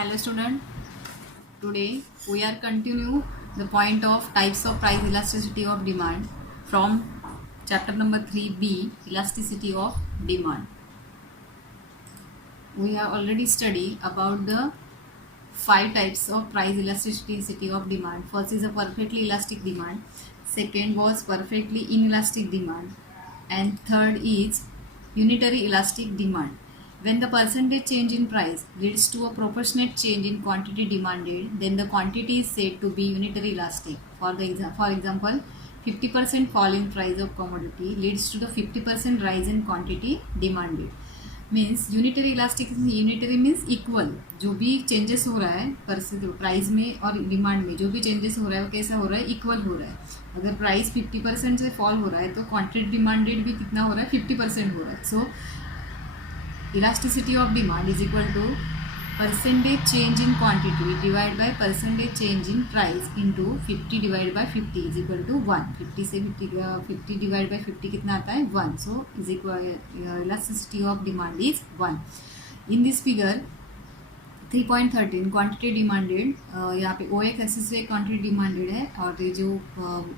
Hello student, today we are continue the point of types of price elasticity of demand from chapter number 3b, elasticity of demand. We have already studied about the 5 types of price elasticity of demand. First is a perfectly elastic demand, second was perfectly inelastic demand, and third is unitary elastic demand. When the percentage change in price leads to a proportionate change in quantity demanded, then the quantity is said to be unitary elastic. For example, 50% fall in price of commodity leads to the 50% rise in quantity demanded. Means unitary elastic, unitary means equal, जो भी changes हो रहा है price में और demand में जो भी चेंजेस हो रहा है वो कैसा हो रहा है, इक्वल हो रहा है. अगर प्राइस 50% से फॉल हो रहा है तो क्वांटिटी डिमांडेड भी कितना हो रहा है, 50% हो रहा है. So elasticity of demand is equal to percentage change in quantity divide by percentage change in price into 50 divide by 50 is equal to 1. 50 से 50 डिवाइड बाय 50 कितना आता है, 1. So is equal elasticity of demand is 1. In this figure 3.13 quantity demanded, यहाँ पे ओ axis से quantity demanded है और ये जो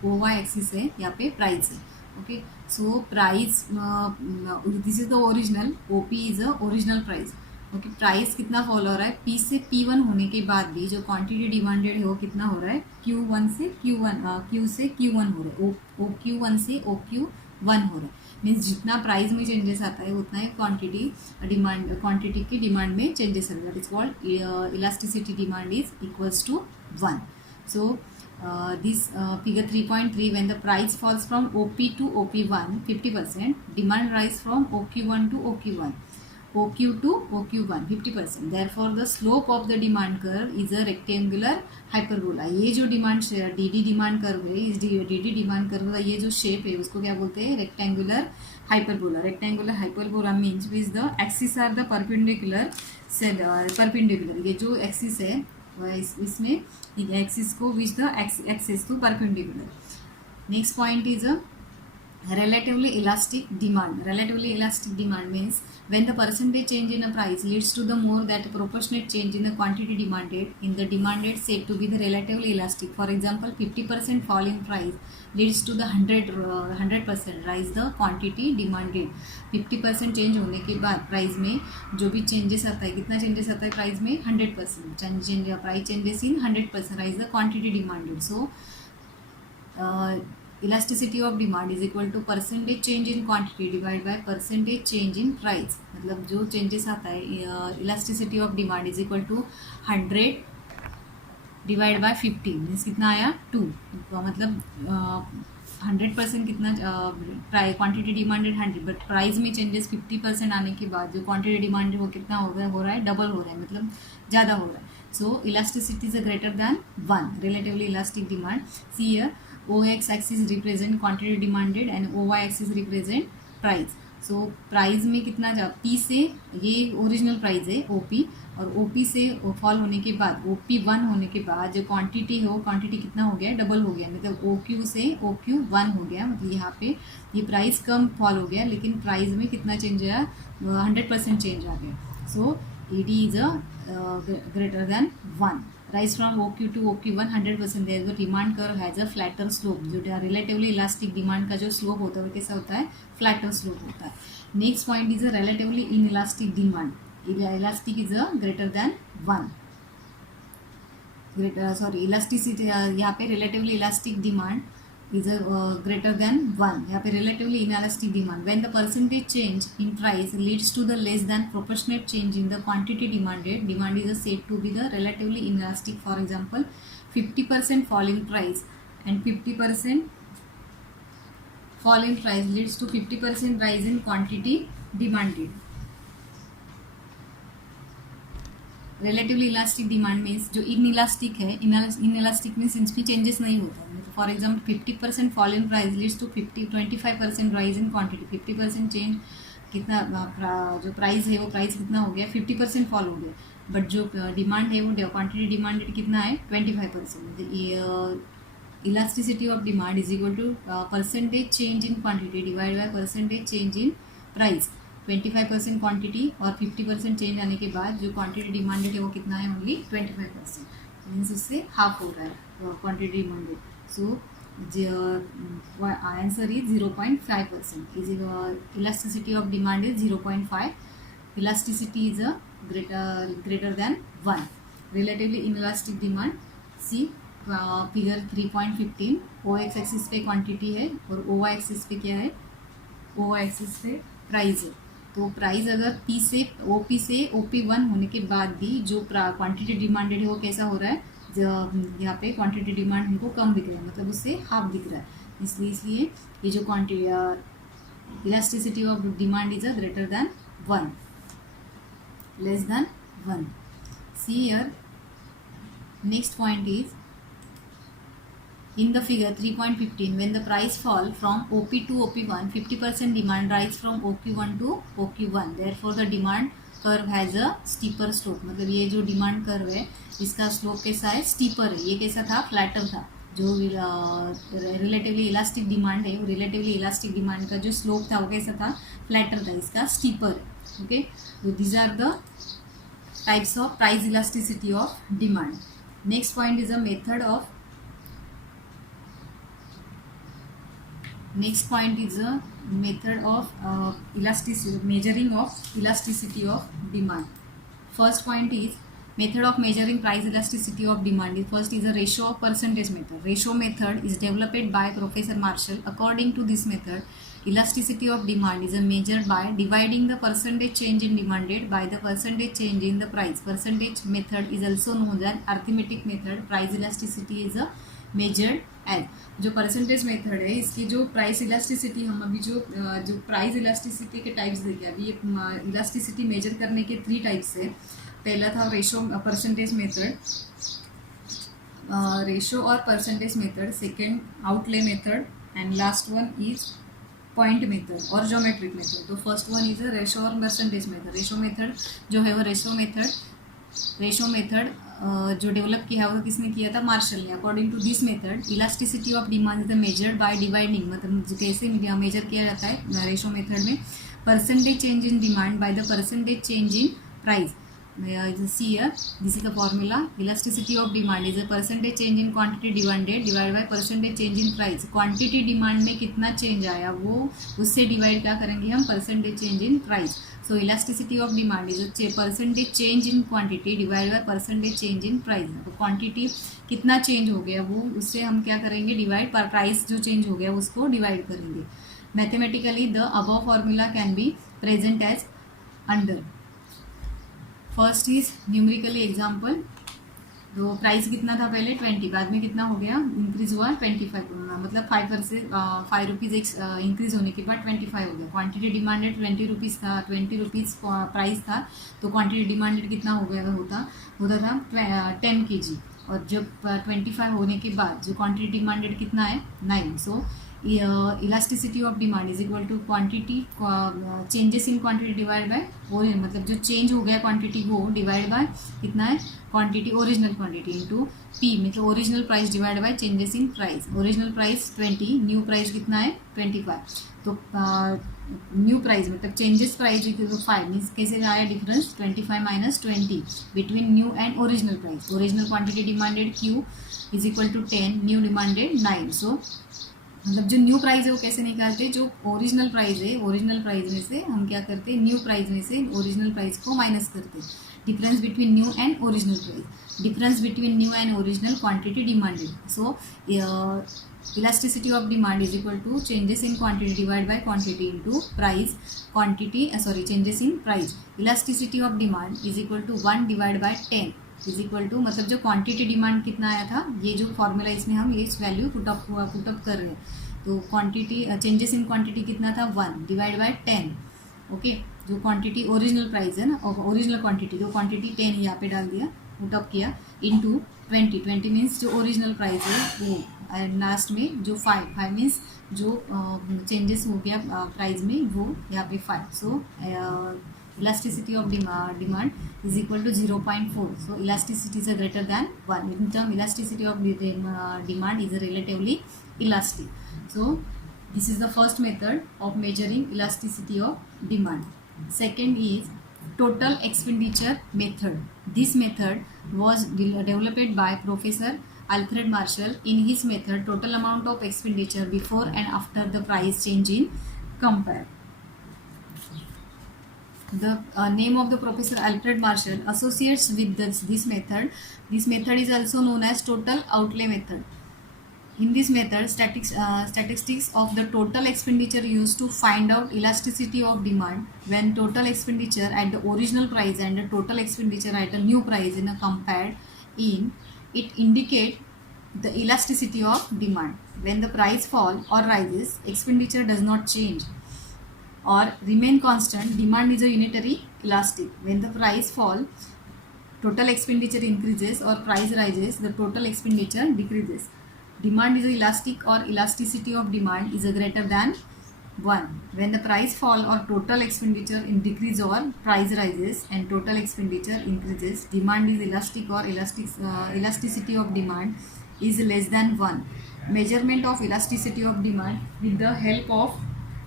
ओ वाई एक्सिस है यहाँ पे प्राइस है. Okay, so price this is the original, O P is a original price. Okay, price कितना फॉल हो रहा है, पी से P1 होने के बाद भी जो क्वांटिटी डिमांडेड है वो कितना हो रहा है, Q1 से Q1, Q से Q1 हो रहा है, ओ Q1 से ओ Q1 हो रहा है. मीन्स जितना प्राइस में चेंजेस आता है उतना ही क्वांटिटी की डिमांड में चेंजेस आता है. That is called elasticity demand is equals to 1. So this figure 3.3, when the price falls from OP to OP1 50%, demand rise from OQ1 to OQ1, OQ to OQ1 50%. Therefore the slope of the demand curve is a rectangular hyperbola. ये जो demand DD demand curve है, इस DD demand curve का ये जो shape है उसको क्या बोलते हैं, rectangular hyperbola. Rectangular hyperbola means which the axis are the perpendicular. ये जो एक्सिस है इसमें एक्सिस को which the axis to perpendicular. Next point is a relatively elastic demand. Relatively elastic demand means when the percentage change in a price leads to the more that proportionate change in the quantity demanded, in the demanded said to be the relatively elastic. For example, 50% fall in price leads to the 100% rise the quantity demanded. 50% change होने के बाद price में जो भी changes आता है, कितना changes आता है प्राइस में, 100% change, price changes in 100% rise the quantity demanded. So elasticity of demand is equal to percentage change in quantity divide by percentage change in price. मतलब जो चेंजेस आता है, elasticity of demand is equal to 100 divide by 50 means कितना आया, 2. मतलब 100% कितना quantity demanded 100, but price में changes 50% आने के बाद जो क्वांटिटी डिमांडेड वो कितना हो रहा है, डबल हो रहा है, मतलब ज़्यादा हो रहा है. So elasticity is greater than 1. Relatively elastic demand. See here OX axis represent quantity demanded and OY axis represent price. So price में कितना जा, P से ये ओरिजिनल प्राइस है OP, और OP से फॉल होने के बाद OP1 होने के बाद जो क्वांटिटी है वो क्वांटिटी कितना हो गया, डबल हो गया. मतलब OQ से OQ1 हो गया. मतलब यहाँ पे ये प्राइस कम फॉल हो गया लेकिन प्राइस में कितना चेंज आया, 100% चेंज आ गया. सो ED is a greater than 1. Rise from OQ to OQ1 100%. there the demand curve has a flatter slope. जो relatively elastic demand का जो slope होता है वो कैसा होता है, flatter slope होता है. Next point is a relatively inelastic demand. Elastic is a greater than 1. Elasticity यहाँ पे relatively elastic demand is a greater than 1. यहाँ पे relatively inelastic demand, when the percentage change in price leads to the less than proportionate change in the quantity demanded, demand is said to be the relatively inelastic. For example, 50% fall in price and 50% fall in price leads to 50% rise in quantity demanded. Relatively elastic demand means जो inelastic है, inelastic means इसमें changes नहीं होता है. For example 50% fall in price leads to 25% rise in quantity. 50% change कितना, जो price है वो प्राइस कितना हो गया, 50% फॉल हो गया, बट जो डिमांड है वो क्वांटिटी डिमांडेड कितना है, 25%. Elasticity of demand is equal to percentage change in quantity divide by percentage change in price. 25% quantity और 50% चेंज आने के बाद जो क्वांटिटी डिमांडेड है वो कितना है, ओनली 25%, मीन्स उससे हाफ हो रहा है quantity demanded. So answer is 0.5%. Is elasticity of demand is 0.5. Elasticity is a greater than 1. Relatively inelastic demand. See figure 3.15. O X axis पे क्वांटिटी है और ओ वाई एक्सिस पे क्या है, ओ वाई एक्सिस पे प्राइस है. तो price अगर पी से ओपी से OP1 होने के बाद भी जो क्वांटिटी डिमांडेड है वो कैसा हो रहा है, यहाँ पे क्वांटिटी डिमांड हमको कम दिख रहा है, मतलब उससे हाफ दिख रहा है. इसलिए ये जो quantity elasticity of demand is a greater than 1, less than 1. See here, next point is in the figure 3.15, when the price fall from OP to OP1, 50% demand rise from OQ1 to OQ1. Therefore the demand curve has a steeper slope. मतलब ये जो demand curve है इसका slope कैसा है, steeper है. ये कैसा था, फ्लैटर था. जो रिलेटिवली इलास्टिक डिमांड है, रिलेटिवली इलास्टिक डिमांड का जो स्लोप था वो कैसा था, फ्लैटर था. इसका स्टीपर है. Okay, so these are the types of price elasticity of demand. Next point is a method of elasticity, measuring of elasticity of demand. First point is method of measuring price elasticity of demand. First is a ratio of percentage method. Ratio method is developed by Professor Marshall. According to this method, elasticity of demand is measured by dividing the percentage change in demanded by the percentage change in the price. Percentage method is also known as arithmetic method. Price elasticity is measured as. जो percentage method है इसकी जो price elasticity, हम अभी जो price elasticity के types देखे, अभी ये इलास्टिसिटी मेजर करने के 3 टाइप्स है. पहला था रेशो परसेंटेज मेथड, रेशो और percentage method. Second outlay method and last one is point method और ज्योमेट्रिक मेथड. तो फर्स्ट वन इज रेशो और परसेंटेज मेथड. रेशो मेथड जो है वो रेशो मेथड जो डेवलप किया है वो किसने किया था, मार्शल ने. According to this method elasticity of demand is measured by dividing, मतलब कैसे मेजर किया जाता है रेशो मेथड में, percentage change in demand by the percentage change in price. See here, this is the formula. Elasticity of demand is a percentage change in quantity demanded divided by percentage change in price. Quantity demand में कितना change आया वो उससे divide क्या करेंगे हम, percentage change in price. So elasticity of demand is percentage change in quantity divide by percentage change in price. तो quantity कितना चेंज हो गया वो उससे हम क्या करेंगे, डिवाइड पर प्राइस जो चेंज हो गया उसको डिवाइड करेंगे. Mathematically the above formula can be present as under. First is numerically example. तो प्राइस कितना था पहले 20, बाद में कितना हो गया, इंक्रीज हुआ 25, मतलब 5 रुपीज़ इंक्रीज होने के बाद 25 हो गया. क्वांटिटी डिमांडेड 20 रुपीज़ था, 20 रुपीज़ प्राइस था, तो क्वांटिटी डिमांडेड कितना हो गया होता था 10 kg. और जब 25 होने के बाद जो क्वांटिटी डिमांडेड कितना है 9. So elasticity of demand is equal to quantity changes in quantity divide by original, मतलब जो चेंज हो गया क्वांटिटी वो डिवाइड बाय कितना है, quantity original quantity into P, मतलब original price divide by changes in price. Original price 20, new price कितना है 25. तो न्यू प्राइस मतलब changes price equal to 5, means कैसे आया difference 25 minus 20 between new and original price. Original quantity demanded Q is equal to 10, new demanded 9. So मतलब जो new price है वो कैसे निकालते हैं, जो ओरिजिनल प्राइस है ओरिजिनल प्राइस में से हम क्या करते हैं, न्यू प्राइस में से ओरिजिनल प्राइस को माइनस करते हैं. Difference between new and original price, difference between new and original quantity demanded. So elasticity of demand is equal to changes in quantity divide by quantity into price quantity changes in price. Elasticity of demand is equal to 1 divide by 10 is equal to, मतलब जो quantity demand कितना आया था, ये जो formula इसमें हम इस वैल्यू पुटअप कर रहे हैं. तो क्वांटिटी चेंजेस इन क्वांटिटी कितना था 1 डिवाइड बाय 10. ओके, जो क्वांटिटी ओरिजिनल प्राइस है ना, ओरिजिनल क्वांटिटी, तो क्वांटिटी 10 यहाँ पे डाल दिया, पुटअप किया इंटू 20 मीन्स जो ओरिजिनल प्राइस है वो, एंड लास्ट में जो 5 मीन्स जो चेंजेस हो गया प्राइस में वो यहाँ पे 5. सो elasticity of demand is equal to 0.4. So elasticity is greater than 1. In term, elasticity of demand is relatively elastic. So this is the first method of measuring elasticity of demand. Second is total expenditure method. This method was developed by Professor Alfred Marshall. In his method, total amount of expenditure before and after the price change in compare. The name of the Professor Alfred Marshall associates with this method. This method is also known as total outlay method. In this method, statistics of the total expenditure used to find out elasticity of demand when total expenditure at the original price and the total expenditure at a new price in a compared in, it indicate the elasticity of demand. When the price fall or rises, expenditure does not change or remain constant. Demand is a unitary elastic. When the price fall, total expenditure increases, or price rises, the total expenditure decreases. Demand is elastic, or elasticity of demand is a greater than 1. When the price fall or total expenditure in decrease or price rises and total expenditure increases, demand is elastic, or elasticity of demand is less than 1. Measurement of elasticity of demand with the help of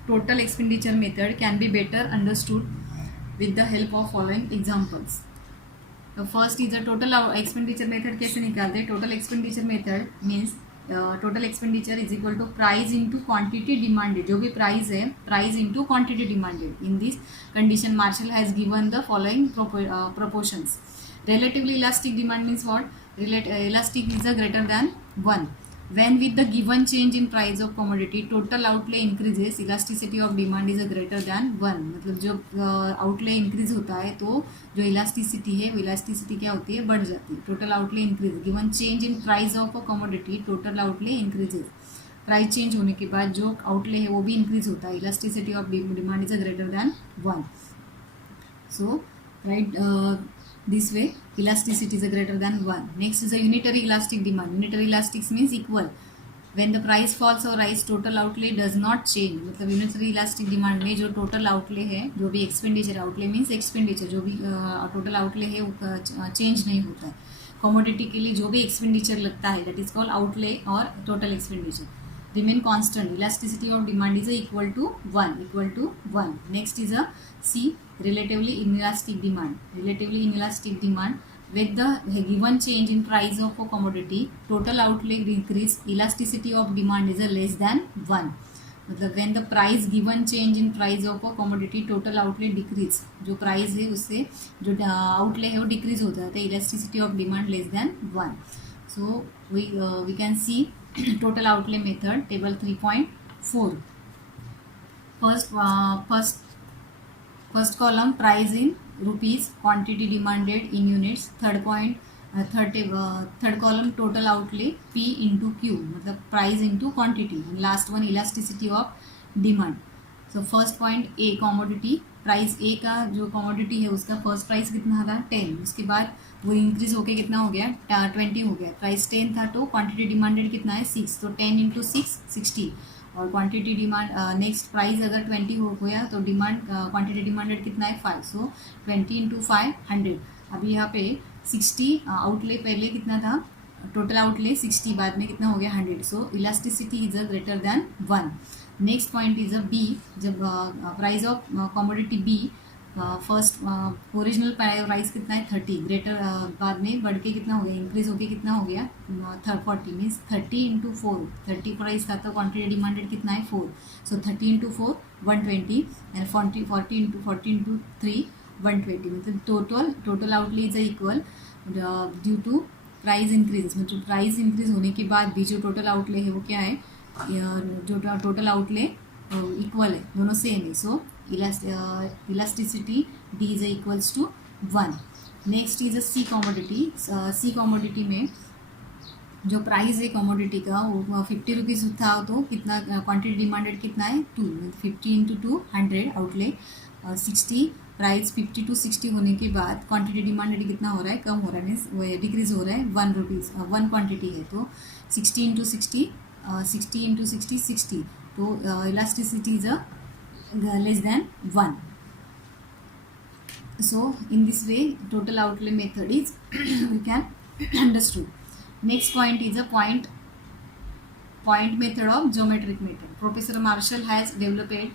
total expenditure method can be better understood with the help of following examples. The first is the total expenditure method. कैसे निकालते हैं? Total expenditure method means total expenditure is equal to price into quantity demanded. जो भी price है, price into quantity demanded. In this condition, Marshall has given the following proportions. Relatively elastic demand means what? Elastic is a greater than 1. When with the given change in price of commodity, total outlay increases, elasticity of demand is a greater than 1. मतलब जो outlay increase होता है तो जो elasticity है वो elasticity क्या होती है? बढ़ जाती है. Total outlay increase. Given change in price of a commodity, total outlay increases. Price change होने के बाद जो आउटले है वो भी इंक्रीज होता है. Elasticity of demand is a greater than 1. So right this way elasticity is a greater than 1. Next is a unitary elastic demand. Unitary elastic means equal. When the price falls or rise, total outlay does not change. मतलब unitary elastic demand में जो total outlay है, जो भी expenditure, outlay means expenditure, जो भी total outlay है वो change नहीं होता है. commodity के लिए जो भी expenditure लगता है that is called outlay और total expenditure remain constant. Elasticity of demand is equal to 1. Next is a C, relatively inelastic demand. Relatively inelastic demand, with the given change in price of a commodity, total outlay decrease, elasticity of demand is a less than 1. मतलब when the price given change in price of a commodity, total outlay decrease, जो price है उससे जो outlay है वो decrease होता है, तो elasticity of demand less than 1. So we can see total outlay method, table 3.4. First column, price in rupees, quantity demanded in units. Third column, total outlay, P into Q, मतलब price into quantity. Last one, elasticity of demand. So first point A, commodity. Price A का जो commodity है उसका first price कितना था? 10. उसके बाद वो इंक्रीज होके कितना हो गया? 20 हो गया. प्राइस 10 था तो क्वांटिटी डिमांडेड कितना है? 6. तो 10 इंटू 6 60. और क्वांटिटी डिमांड नेक्स्ट प्राइस अगर 20 हो गया तो डिमांड क्वांटिटी डिमांडेड कितना है? 5. सो 20 इंटू 5 100. अभी यहाँ पे 60 आउटले पहले कितना था? टोटल आउटले 60, बाद में कितना हो गया? 100. So elasticity is a greater than 1. Next point is a B. जब price of commodity B first original price कितना है? 30. ग्रेटर बाद में बढ़ के कितना हो गया? इंक्रीज होके कितना हो गया? 40 मीन्स 30 इंटू 4. 30 प्राइस था तो क्वान्टिटी डिमांडेड कितना है? 4. So 30 into 4 120 and 40 into 3 120. मतलब total outlay is equal due to price increase. मतलब प्राइस इंक्रीज होने के बाद भी जो टोटल आउटले है वो क्या है? जो टोटल आउटले इक्वल है, दोनों सेम है. So elasticity D is equals to 1. Next is a C commodity. C commodity में जो प्राइस है कॉमोडिटी का वो 50 रुपीज़ था तो कितना क्वांटिटी डिमांडेड कितना है? 2. 50 इंटू 2 100 आउटले. 60 प्राइस 50 टू 60 होने के बाद क्वांटिटी डिमांडेड कितना हो रहा है? कम हो रहा है, मीन्स डिक्रीज हो रहा है. 1 रुपीज़ 1 क्वांटिटी है तो 60 इंटू 60 60 इंटू 60 60. तो elasticity is less than 1. So in this way total outlay method is we can understood. Next point is a point method of geometric method. Professor Marshall has developed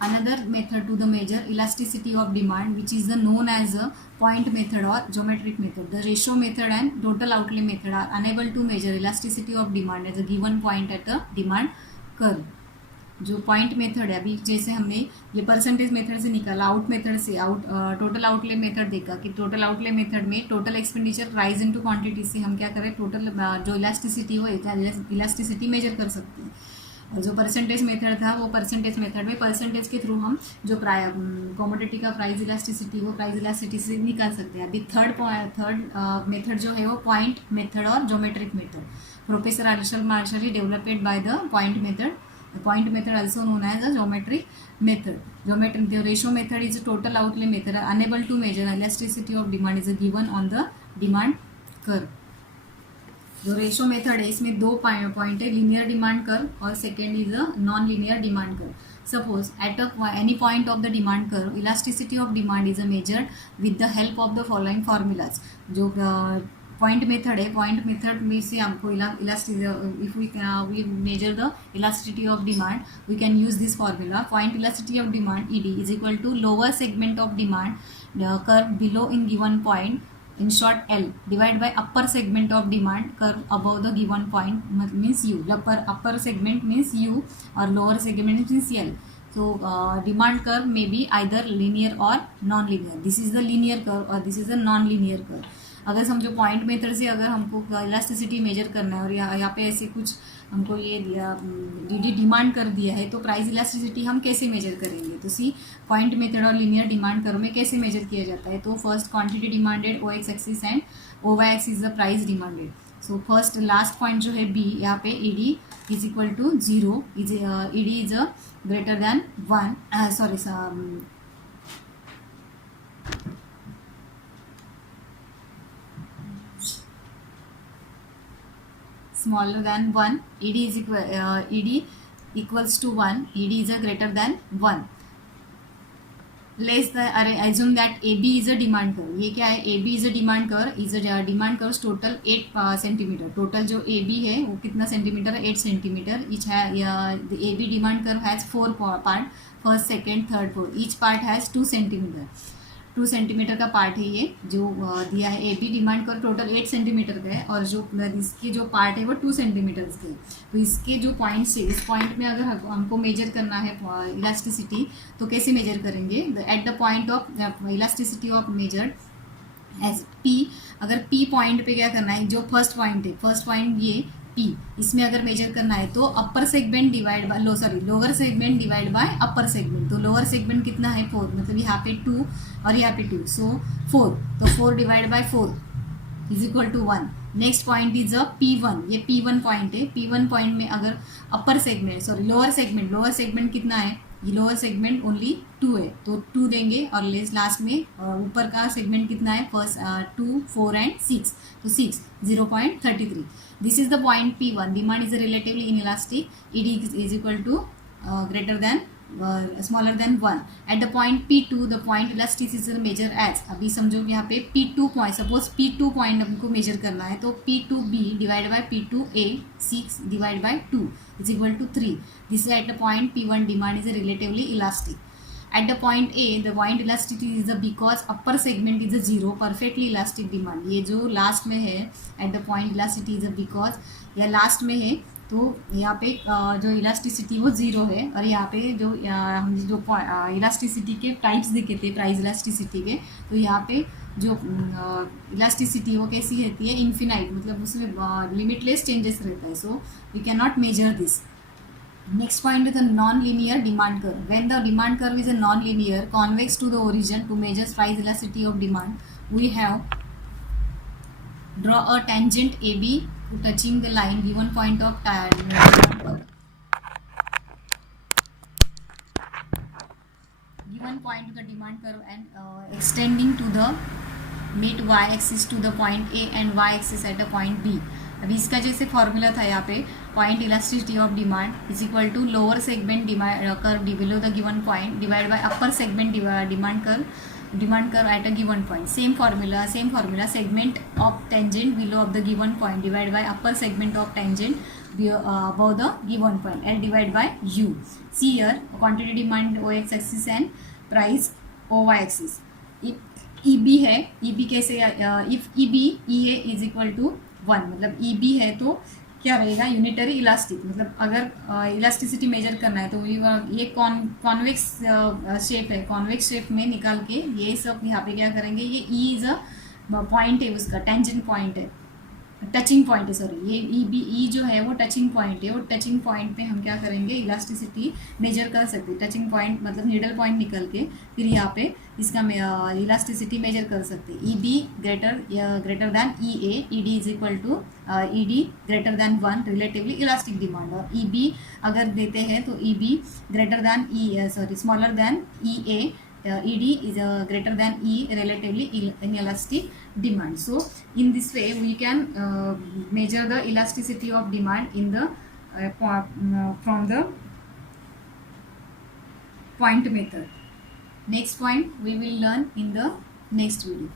another method to the measure elasticity of demand, which is the known as a point method or geometric method. The ratio method and total outlay method are unable to measure elasticity of demand at a given point at a demand curve. जो point method है, अभी जैसे हमने ये percentage method से निकाला, out method से total outlay method देखा कि टोटल आउटले मेथड में total expenditure price into quantity से हम क्या करें, टोटल जो इलास्टिसिटी हो इलास्टिसिटी मेजर कर सकते हैं. और जो परसेंटेज मेथड था वो परसेंटेज मेथड में परसेंटेज के थ्रू हम जो कमोडिटी का प्राइस इलास्टिसिटी वो प्राइस इलास्टिसिटी से निकाल सकते हैं. अभी थर्ड मेथड जो है वो पॉइंट मेथड और ज्योमेट्रिक मेथड. प्रोफेसर आर्शल Marshall developed by the point method. The point method also known as a geometric method. The ratio method is a total outlay method unable to measure elasticity of demand is given on the demand curve. जो ratio method है इसमें दो point है, linear demand curve और second is a non linear demand curve. Suppose at any point of the demand curve elasticity of demand is a measured with the help of the following formulas. जो point method है, point method में से हमको if we measure the elasticity of demand we can use this formula. Point elasticity of demand ED is equal to lower segment of demand curve below in given point, in short L, divided by upper segment of demand curve above the given point means U. Upper segment means U or lower segment means L. So demand curve may be either linear or non-linear. This is the linear curve or this is the non-linear curve. अगर समझो point method से अगर हमको elasticity major करना है और यहाँ पे ऐसे कुछ हमको ये डिमांड कर दिया है तो प्राइस इलास्टिसिटी हम कैसे मेजर करेंगे. तो सी पॉइंट मेथड और लीनियर डिमांड कर्व में कैसे मेजर किया जाता है. तो first quantity demanded O X axis and O Y axis the price demanded. So first last point जो है बी, यहाँ पे E D is equal to 0, E D is a greater than 1 smaller than 1, ED equals to 1, ED is a greater than 1. Let's assume that AB is a demand curve. ये क्या है, AB is a demand curve, is a demand curve total 8 centimetre. Total जो AB है वो कितना centimetre है, 8 centimetre. Each the AB demand curve has 4 part, first, second, third, fourth. Each part has 2 centimetre. 2 centimetre का part है ये जो दिया है. ए बी डिमांड का टोटल 8 सेंटीमीटर का है और जो इसके जो पार्ट है वो 2 सेंटीमीटर के. तो इसके जो पॉइंट्स है, इस पॉइंट में अगर हमको मेजर करना है इलास्टिसिटी तो कैसे मेजर करेंगे. At the point of elasticity of measured as P. अगर पी पॉइंट पे क्या करना है, जो फर्स्ट पॉइंट है, फर्स्ट पॉइंट ये P, इसमें अगर मेजर करना है तो upper segment divide by lower segment divide by upper segment. तो लोअर सेगमेंट कितना है 4, मतलब यहाँ पे 2 और यहाँ पे 2, सो 4. तो 4 divide by 4 is equal to 1. Next point is a P1. ये P1 पॉइंट है. P1 पॉइंट में अगर अपर सेगमेंट लोअर सेगमेंट कितना है, ये लोअर सेगमेंट ओनली 2 है तो 2 देंगे और लास्ट में ऊपर का सेगमेंट कितना है, फर्स्ट 2, 4 एंड 6, तो 6, 0.33. This is the point P1. Demand is relatively inelastic. ED is equal to greater than smaller than 1. At the point P2 the point elasticity is measured as. अभी समझो यहाँ पे P2 point, suppose P2 point हमको major करना है तो P2B divide by P2A 6 divide by 2 is equal to 3. This is at the point P1 demand is relatively elastic. At the point A the point elasticity is because upper segment is a 0 perfectly elastic demand. ये जो last में है at the point elasticity is because यह last में है तो यहाँ पे जो इलास्टिसिटी वो 0 है और यहाँ पे जो हम जो इलास्टिसिटी के टाइप्स देखे थे प्राइस इलास्टिसिटी के, तो यहाँ पे जो इलास्टिसिटी वो कैसी रहती है, इन्फिनाइट, मतलब उसमें लिमिटलेस चेंजेस रहता है. So we can not measure this. Next point is the non-linear demand curve. When the demand curve is a non-linear, convex to the origin, to measure price elasticity of demand, we have draw a tangent AB touching the line given point of time. Given point to the demand curve and extending to the mid y-axis to the point A and y-axis at a point B. अभी इसका जैसे formula था यहाँ पे, point elasticity of demand is equal to lower segment curve below the given point divide by upper segment demand curve at a given point. Same formula segment of tangent below of the given point divide by upper segment of tangent above the given point, L divided by U. See here, quantity demand o x axis and price o y axis. If EB है, EB कैसे, if EB EA is equal to 1, मतलब EB है तो क्या रहेगा, unitary elastic, मतलब अगर elasticity major करना है तो ये कॉन्वेक्स शेप है, कॉन्वेक्स शेप में निकाल के ये सब यहाँ पे क्या करेंगे, ये ई इज अ पॉइंट है, उसका टेंजेंट पॉइंट है, टचिंग पॉइंट है, सॉरी, ये ई जो है वो टचिंग पॉइंट है, वो टचिंग पॉइंट पे हम क्या करेंगे, इलास्टिसिटी मेजर कर सकते हैं, टचिंग पॉइंट मतलब नीडल पॉइंट निकल के फिर यहाँ पे इसका इलास्टिसिटी मेजर कर सकते हैं. E B greater than E A, E D is equal to E D greater than 1 relatively elastic demand, और ई बी अगर देते हैं तो E B greater than smaller than E A, ED is greater than E relatively inelastic demand. So in this way we can measure the elasticity of demand in the from the point method. Next point we will learn in the next video.